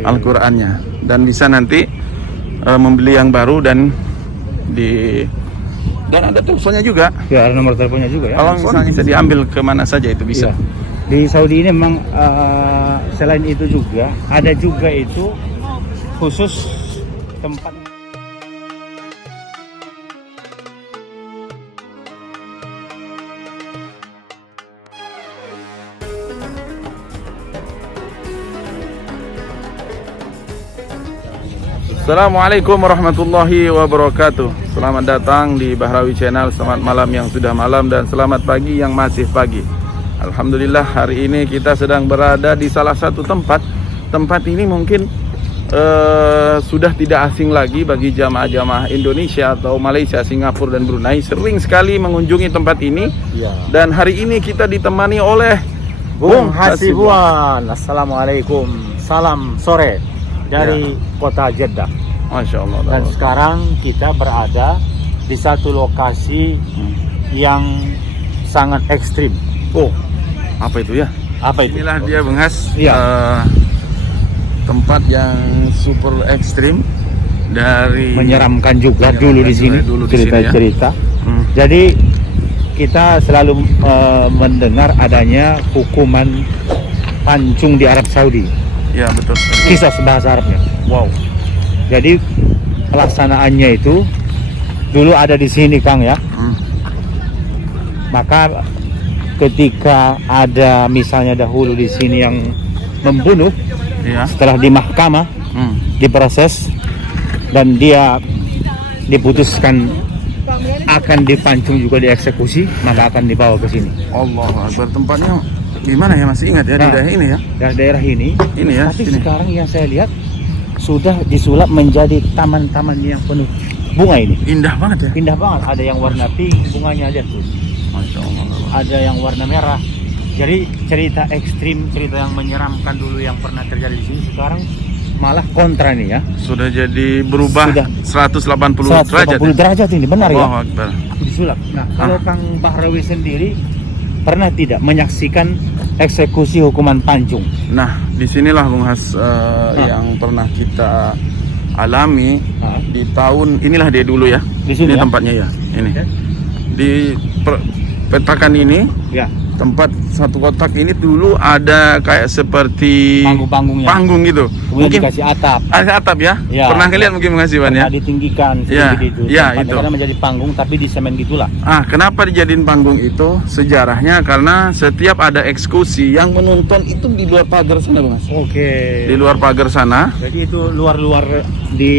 Al-Qur'annya, dan bisa nanti membeli yang baru dan ada teleponnya juga. Ya, ada nomor teleponnya juga ya. Kalau misalnya bisa diambil kemana saja itu bisa. Iya. Di Saudi ini memang selain itu juga ada juga itu khusus tempat. Assalamualaikum warahmatullahi wabarakatuh. Selamat datang di Bahrawi Channel. Selamat malam yang sudah malam dan selamat pagi yang masih pagi. Alhamdulillah, hari ini kita sedang berada di salah satu tempat. Tempat ini mungkin sudah tidak asing lagi bagi jamaah-jamaah Indonesia atau Malaysia, Singapura dan Brunei. Sering sekali mengunjungi tempat ini ya. Dan hari ini kita ditemani oleh Bung Hasibuan. Assalamualaikum, salam sore dari kota Jeddah. Masya Allah. Dan sekarang kita berada di satu lokasi yang sangat ekstrim. Oh, apa itu ya? Apa itu? Inilah dia Bung Has. Iya. Tempat yang super ekstrim, dari menyeramkan juga dulu di sini, cerita-cerita. Ya. Jadi kita selalu mendengar adanya hukuman pancung di Arab Saudi. Ya, betul. Kisah bahasa Arabnya. Wow. Jadi pelaksanaannya itu dulu ada di sini, Kang ya. Maka ketika ada misalnya dahulu di sini yang membunuh, ya. Setelah di mahkamah diproses dan dia diputuskan akan dipancung juga dieksekusi, maka akan dibawa ke sini. Allah Akbar. Tempatnya di mana ya, masih ingat ya? Di daerah ini ya? Daerah ini. Ini ya. Tapi sini. Sekarang yang saya lihat sudah disulap menjadi taman-taman yang penuh bunga ini. Indah banget ya? Indah banget. Ada yang warna pink bunganya, lihat tuh. Masya Allah. Ada yang warna merah. Jadi cerita ekstrim, cerita yang menyeramkan dulu yang pernah terjadi di sini sekarang malah kontra nih ya. Sudah jadi berubah. Sudah 180 derajat ini, benar ya? Allah Akbar. Disulap. Nah, kalau Kang Bahrawi sendiri pernah tidak menyaksikan eksekusi hukuman pancung? Nah, disinilah Bung Has yang pernah kita alami di tahun inilah dia dulu ya. Di sini ini ya? Tempatnya ya. Ini di petakan ini. Ya. Tempat satu kotak ini dulu ada kayak seperti panggung gitu. Kemudian mungkin dikasih atap. Ada atap ya? Ya. Pernah kalian mungkin mengasihkan ya? Ditinggikan sedikit ya. Itu. Karena menjadi panggung tapi di semen gitulah. Kenapa dijadiin panggung itu? Sejarahnya karena setiap ada eksekusi yang menonton itu di luar pagar sana, Bang Mas. Oke. Di luar pagar sana. Jadi itu luar-luar di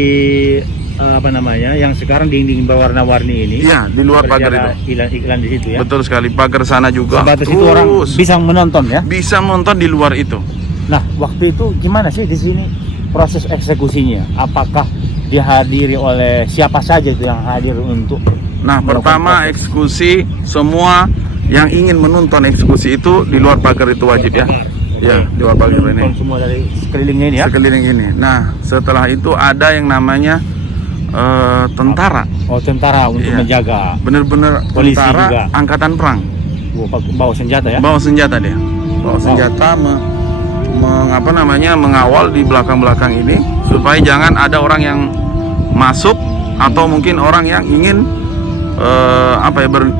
apa namanya, yang sekarang dinding berwarna-warni ini. Iya, di luar pagar itu. Iklan di situ ya. Betul sekali, pagar sana juga. Sebatas itu orang bisa menonton ya. Bisa menonton di luar itu. Nah, waktu itu gimana sih di sini proses eksekusinya? Apakah dihadiri oleh siapa saja itu yang hadir untuk? Nah, pertama eksekusi, semua yang ingin menonton eksekusi itu di luar pagar itu wajib ya. Ya, di luar pagar ini. Semua dari sekelilingnya ini ya. Sekeliling ini. Nah, setelah itu ada yang namanya tentara. Oh, tentara untuk menjaga. Bener-bener tentara juga. Angkatan perang. Bawa senjata ya? Bawa senjata dia. Bawa senjata mengawal di belakang-belakang ini supaya jangan ada orang yang masuk atau mungkin orang yang ingin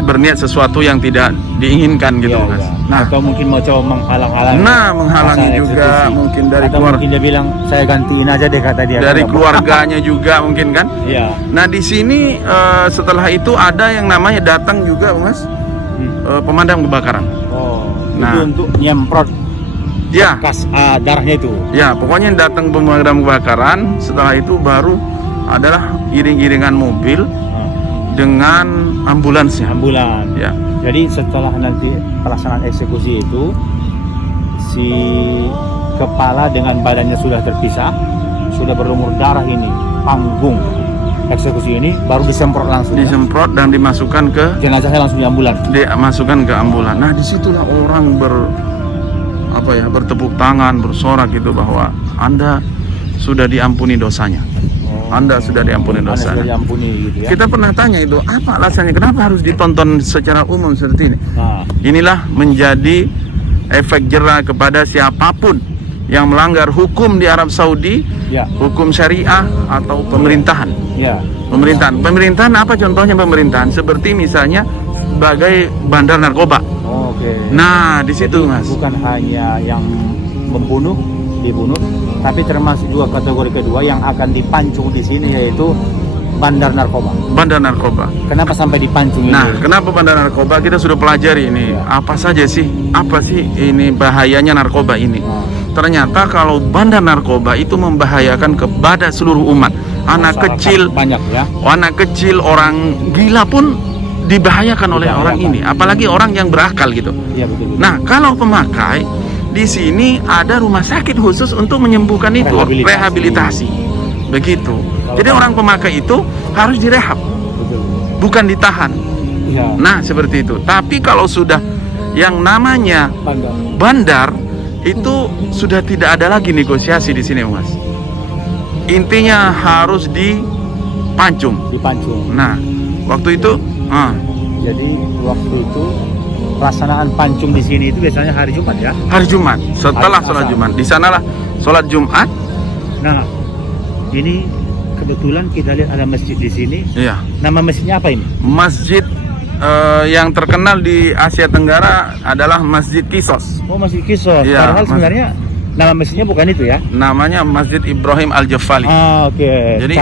berniat sesuatu yang tidak diinginkan gitu, Mas. Ya. Nah, atau mungkin mau coba menghalang-halangi. Nah, menghalangi juga eksekusi. Mungkin dari keluarga. Mungkin dia bilang saya gantiin aja deh, kata dia. Dari keluarganya juga mungkin kan? Iya. Nah, di sini setelah itu ada yang namanya datang juga, Mas. Pemadam kebakaran. Oh. Itu untuk nyemprot bekas darahnya itu. Ya, pokoknya datang pemadam kebakaran. Setelah itu baru adalah iring-iringan mobil dengan ambulansnya. Ya. Jadi setelah nanti pelaksanaan eksekusi itu, si kepala dengan badannya sudah terpisah, sudah berlumur darah ini, panggung eksekusi ini baru disemprot langsung. Disemprot dan dimasukkan ke jenazahnya, langsung di ambulan. Dimasukkan ke ambulan. Nah, disitulah orang bertepuk tangan, bersorak gitu bahwa Anda sudah diampuni dosanya. Anda sudah diampuni dosa. Gitu ya? Kita pernah tanya itu, apa alasannya? Kenapa harus ditonton secara umum seperti ini? Inilah menjadi efek jera kepada siapapun yang melanggar hukum di Arab Saudi, Ya. hukum syariah atau pemerintahan. Ya. Pemerintahan apa contohnya pemerintahan? Seperti misalnya sebagai bandar narkoba. Oke. Nah, di situ Mas. Bukan hanya yang dibunuh, tapi termasuk juga kategori kedua yang akan dipancung di sini, yaitu bandar narkoba. Bandar narkoba. Kenapa sampai dipancung ini? Nah, kenapa bandar narkoba? Kita sudah pelajari ini. Apa saja sih? Apa sih ini bahayanya narkoba ini? Ternyata kalau bandar narkoba itu membahayakan kepada seluruh umat. Anak Masyarakat kecil, banyak ya. anak kecil, orang gila pun dibahayakan oleh orang ini. Apalagi orang yang berakal gitu. Iya, betul. Nah, kalau pemakai di sini ada rumah sakit khusus untuk menyembuhkan itu, rehabilitasi. Begitu. Jadi orang pemakai itu harus direhab, Betul. bukan ditahan. Iya. Nah, seperti itu. Tapi kalau sudah yang namanya bandar itu sudah tidak ada lagi negosiasi di sini, Mas. Intinya harus dipancung. Dipancung. Nah, waktu itu, Jadi waktu itu pelaksanaan pancung di sini itu biasanya hari Jumat ya. hari Jumat, setelah Hari sholat Asar. Jumat, di sanalah sholat Jumat. Nah, ini kebetulan kita lihat ada masjid di sini. Iya. Nama masjidnya apa ini? Masjid yang terkenal di Asia Tenggara adalah Masjid Kisos. Oh, Masjid Kisos. Iya, Padahal sebenarnya nama masjidnya bukan itu ya. Namanya Masjid Ibrahim Al-Jafali. Oke. Jadi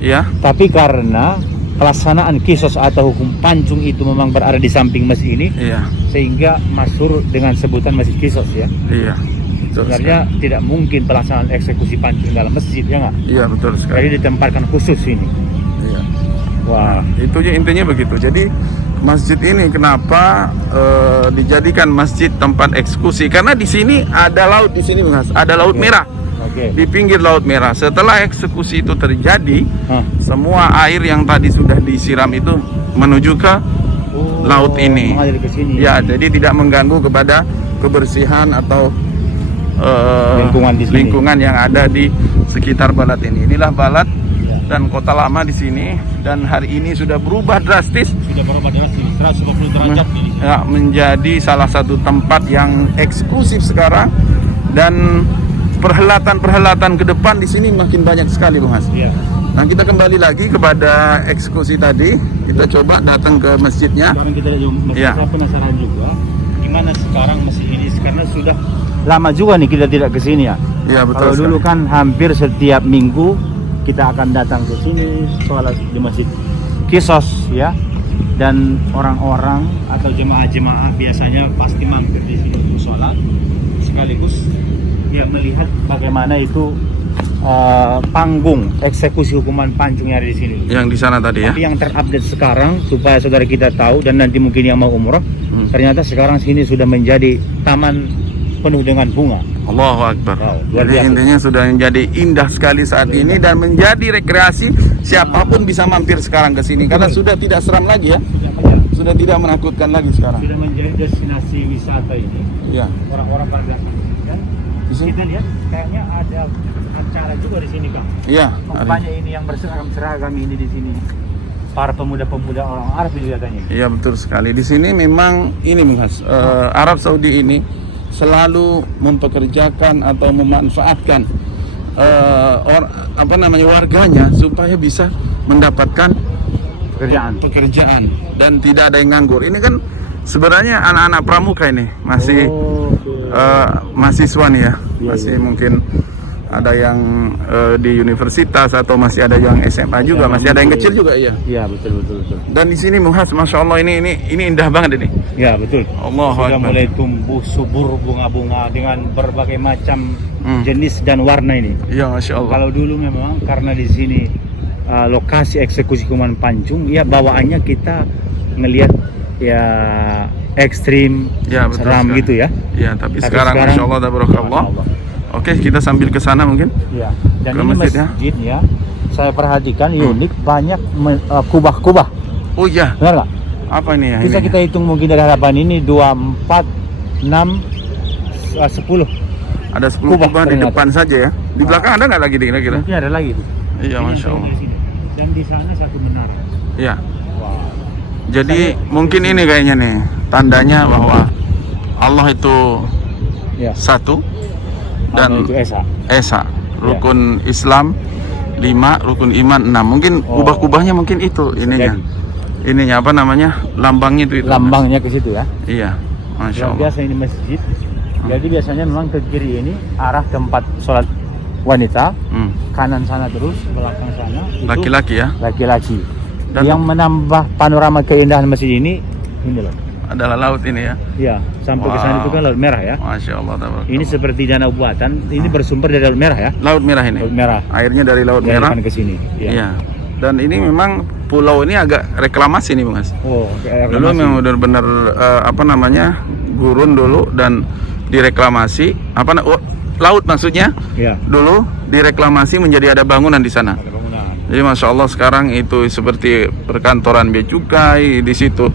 ya, Tapi karena pelaksanaan kisos atau hukum pancung itu memang berada di samping masjid ini, iya, sehingga masyhur dengan sebutan masjid kisos ya. iya. Betul Sebenarnya tidak mungkin pelaksanaan eksekusi pancung dalam masjid ya nggak? sekali. Iya, betul sekali. Jadi ditempatkan khusus ini. Iya. Wah. Itu intinya begitu. Jadi masjid ini kenapa dijadikan masjid tempat eksekusi? Karena di sini ada laut di sini, Mas. Ada laut merah. Oke. Di pinggir laut merah. Setelah eksekusi itu terjadi, Hah. semua air yang tadi sudah disiram itu menuju ke laut ini. Mengalir ke sini. Ya, jadi tidak mengganggu kepada kebersihan atau Lingkungan di sini. lingkungan yang ada di sekitar Balat ini. Inilah Balat Ya. dan kota lama di sini, dan hari ini sudah berubah drastis. Sudah berubah drastis 150 derajat ini. Ya, menjadi salah satu tempat yang eksklusif sekarang, dan perhelatan-perhelatan ke depan di sini makin banyak sekali, Bung Has. Iya. Nah, kita kembali lagi kepada eksekusi tadi. Kita coba datang ke masjidnya. Sekarang kita lihat masjid. Ya. Saya penasaran juga gimana sekarang masjid ini, karena sudah lama juga nih kita tidak ke sini ya. Ya, betul. Kalau dulu sekali. kan hampir setiap minggu kita akan datang ke sini sholat di masjid Kisos ya, dan orang-orang atau jemaah-jemaah biasanya pasti mampir di sini untuk sholat sekaligus ya melihat bagaimana itu panggung eksekusi hukuman pancung yang ada di sini. Yang di sana tadi ya. Tapi yang terupdate sekarang supaya saudara kita tahu, dan nanti mungkin yang mau umroh, ternyata sekarang sini sudah menjadi taman penuh dengan bunga. Allahu Akbar. Wow, luar Jadi biasa. intinya sudah menjadi indah sekali saat ini, dan menjadi rekreasi, siapapun bisa mampir sekarang ke sini karena sudah tidak seram lagi ya. Sudah tidak menakutkan lagi sekarang. Sudah menjadi destinasi wisata ini. Ya. Orang-orang pada datang. Dan Di sini? kita lihat kayaknya ada acara juga di sini, Kang. Iya. Banyak ini yang berseragam ini di sini. Para pemuda-pemuda orang Arab ini katanya. Iya, betul sekali. Di sini memang ini, Mas, Arab Saudi ini selalu mempekerjakan atau memanfaatkan warganya supaya bisa mendapatkan pekerjaan dan tidak ada yang nganggur. Ini kan sebenarnya anak-anak pramuka ini masih mahasiswa nih ya, masih mungkin ada yang di universitas atau masih ada yang SMA juga, masih ada yang kecil juga ya. Iya, betul. Dan di sini Muhas, masya Allah, ini indah banget ini. Ya, betul. Allahu Sudah Akbar. mulai tumbuh subur bunga-bunga dengan berbagai macam jenis dan warna ini. Iya, masya Allah. Kalau dulu memang karena di sini lokasi eksekusi hukuman pancung, ya bawaannya kita ngelihat ya ekstrim, Ya, betul seram sekali. gitu ya. Ya, tapi sekarang masya Allah, tabarakallah. Oke, kita sambil ke sana mungkin. Ya. Dan Ke ini masjid, ya. masjid ya, saya perhatikan unik, banyak kubah-kubah. Oh iya, Benar nggak? apa ini ya? Bisa ini? kita hitung mungkin dari hadapan ini 2, 4, 6, 10. Ada 10 kubah kubah di ternyata. depan saja ya. Di belakang ada nggak lagi kira-kira? Mungkin ada lagi tuh. Iya, Ini masya yang Allah. di sini. Dan di sana satu menara. Iya. Wow. Jadi mungkin ini kayaknya nih tandanya bahwa Allah itu Ya. satu, dan itu Esa. Esa. Rukun Islam 5, rukun iman 6. Mungkin kubah-kubahnya mungkin itu ininya. Ininya apa namanya? Lambangnya itu. Lambangnya ke situ ya. Iya. Masya Allah. Biasa ini masjid. Jadi biasanya memang ke kiri ini arah tempat sholat wanita, kanan sana terus, belakang sana itu Laki-laki ya. laki-laki. Dan Yang menambah panorama keindahan masjid ini loh. adalah laut ini ya. Iya, sampai ke sana itu kan laut merah ya. Masya Allah. Tabarakallah. Ini seperti danau buatan, ini bersumber dari laut merah ya. Laut merah ini. Laut merah. Airnya dari laut Dari merah. kan ke sini. Iya. Dan ini memang pulau ini agak reklamasi nih, Mas. Oh, Dulu memang benar-benar apa namanya? Gurun dulu dan direklamasi. Laut maksudnya. Iya. Dulu direklamasi menjadi ada bangunan di sana. Ada bangunan. Jadi Masya Allah sekarang itu seperti perkantoran bea cukai di situ.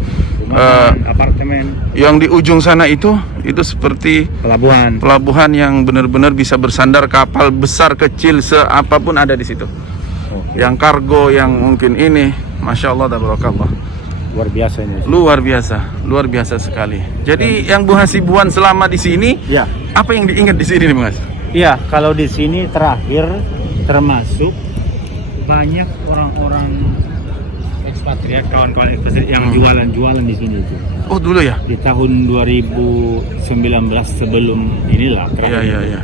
Apartemen. Yang di ujung sana itu seperti pelabuhan yang benar-benar bisa bersandar kapal besar kecil seapapun ada di situ. Yang kargo yang mungkin ini, Masya Allah, tabarakallah. Luar biasa ini. Luar biasa sekali. Jadi yang Bu Hasibuan selama di sini, ya. Apa yang diingat di sini nih, Mas? Iya, kalau di sini terakhir termasuk banyak orang-orang ekspatriat, kawan-kawan ekspatriat yang jualan di sini itu. Oh, dulu ya? Di tahun 2019 sebelum inilah. Iya.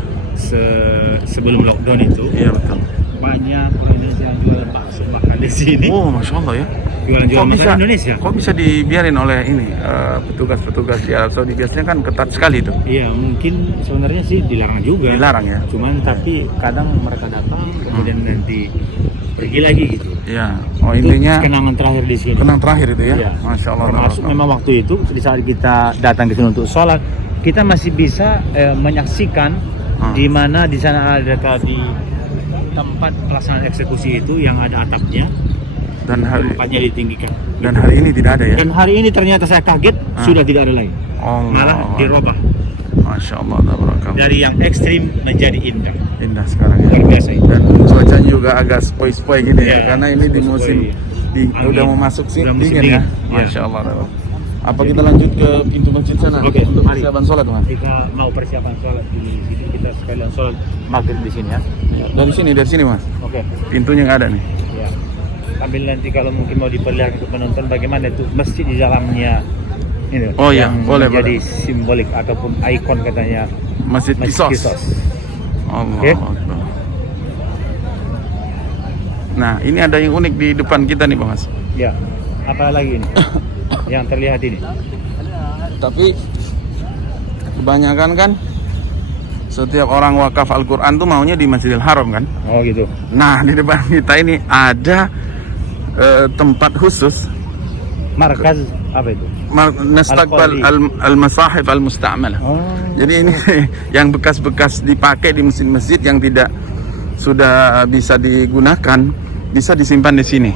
Sebelum lockdown itu. Iya, betul. Banyak Indonesia yang jualan bakso bahkan di sini. Oh, Masya Allah ya. Jualan masakan Indonesia. Kok bisa dibiarin oleh ini petugas-petugas di Arab Saudi? Biasanya kan ketat sekali itu. Iya, mungkin sebenarnya sih dilarang juga. Dilarang ya. Cuman tapi kadang mereka datang kemudian nanti pergi lagi gitu. Iya. Oh, intinya kenangan terakhir di sini. Kenang terakhir itu ya. Iya. Masya Allah. Termasuk memang waktu itu di saat kita datang ke sini untuk sholat, kita masih bisa menyaksikan di mana di sana ada tadi tempat pelaksanaan eksekusi itu yang ada atapnya. Dan tempatnya ditinggikan. Dan hari ini tidak ada ya? Dan hari ini ternyata saya kaget sudah tidak ada lagi. Malah dirubah. Masya Allah, tabarakallah. Dari yang ekstrim menjadi indah. Indah sekarang ya. Luar biasa ini. Dan cuacanya juga agak spoi-spoi gini ya, karena ini di musim udah mau masuk sih dingin ya. Masya Allah. Apa kita lanjut ke pintu masjid sana? Oke, untuk mari. persiapan sholat, Mas? Kita mau persiapan sholat di sini, kita sekalian sholat maghrib di sini ya. Dari sini Mas. Oke. Pintunya nggak ada nih. Ya. Sambil nanti kalau mungkin mau diperlihatkan ke penonton bagaimana itu masjid di dalamnya ini. Oh iya, boleh. Jadi simbolik ataupun ikon katanya Masjid Qisas. Allah. Oke. Nah, ini ada yang unik di depan kita nih, Bang Mas. Ya. Apa lagi ini? Yang terlihat ini. Tapi kebanyakan kan setiap orang wakaf Al-Quran tuh maunya di Masjidil Haram kan? Oh gitu. Nah, di depan kita ini ada tempat khusus, markaz apa itu? Nastaqbal al-masahif al-musta'malah. Jadi ini yang bekas-bekas dipakai di masjid-masjid yang tidak sudah bisa digunakan, bisa disimpan di sini.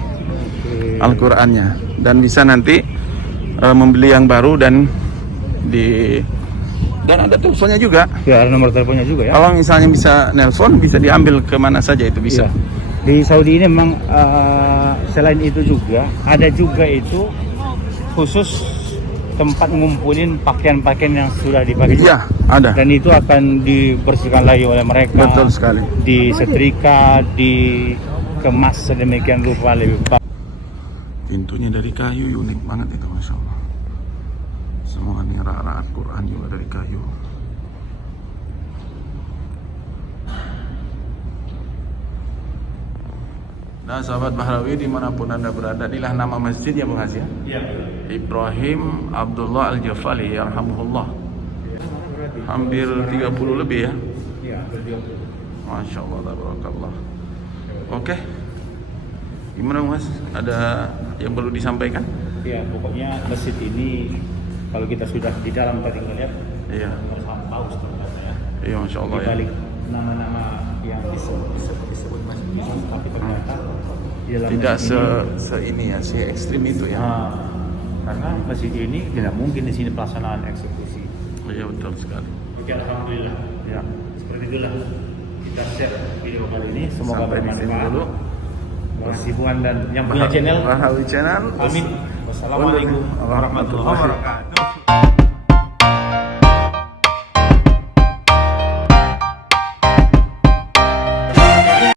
Al-Qur'annya, dan bisa nanti membeli yang baru dan ada teleponnya juga. Ya, ada nomor teleponnya juga ya. Kalau misalnya bisa nelpon, bisa diambil kemana saja itu bisa. Ya. Di Saudi ini memang selain itu juga ada juga itu khusus tempat ngumpulin pakaian-pakaian yang sudah dipakai. Iya, ada. Dan itu akan dibersihkan lagi oleh mereka. Betul sekali. Disetrika, dikemas sedemikian rupa lebih baik. Pintunya dari kayu, unik banget itu, Masya Allah. Semua ini rak-rak Quran juga dari kayu. Nah, sahabat Bahrawi dimanapun Anda berada, inilah nama masjid ya Bang Asia. Iya. Ibrahim Abdullah Al-Jafali, yarhamuhullah. Hampir 30 lebih ya. Iya, Masya Allah, tabarakallah. Oke. Gimana Mas? Ada yang perlu disampaikan? Ya, pokoknya masjid ini kalau kita sudah di dalam tadi ngeliat, iya. bagus ya. Iya, Masya Allah ya. Dibalik nama-nama yang disebut masjid, tapi ternyata di dalam tidak masjid ini ya, ekstrim itu ya. Karena masjid ini tidak mungkin di sini pelaksanaan eksekusi. Iya, betul sekali. Oke, alhamdulillah. Ya, seperti itulah kita share video kali ini. Semoga Sampai di sini bermanfaat. dulu. Hasibuan dan yang punya channel Bahrawi Channel. Amin. Wassalamualaikum warahmatullahi wabarakatuh.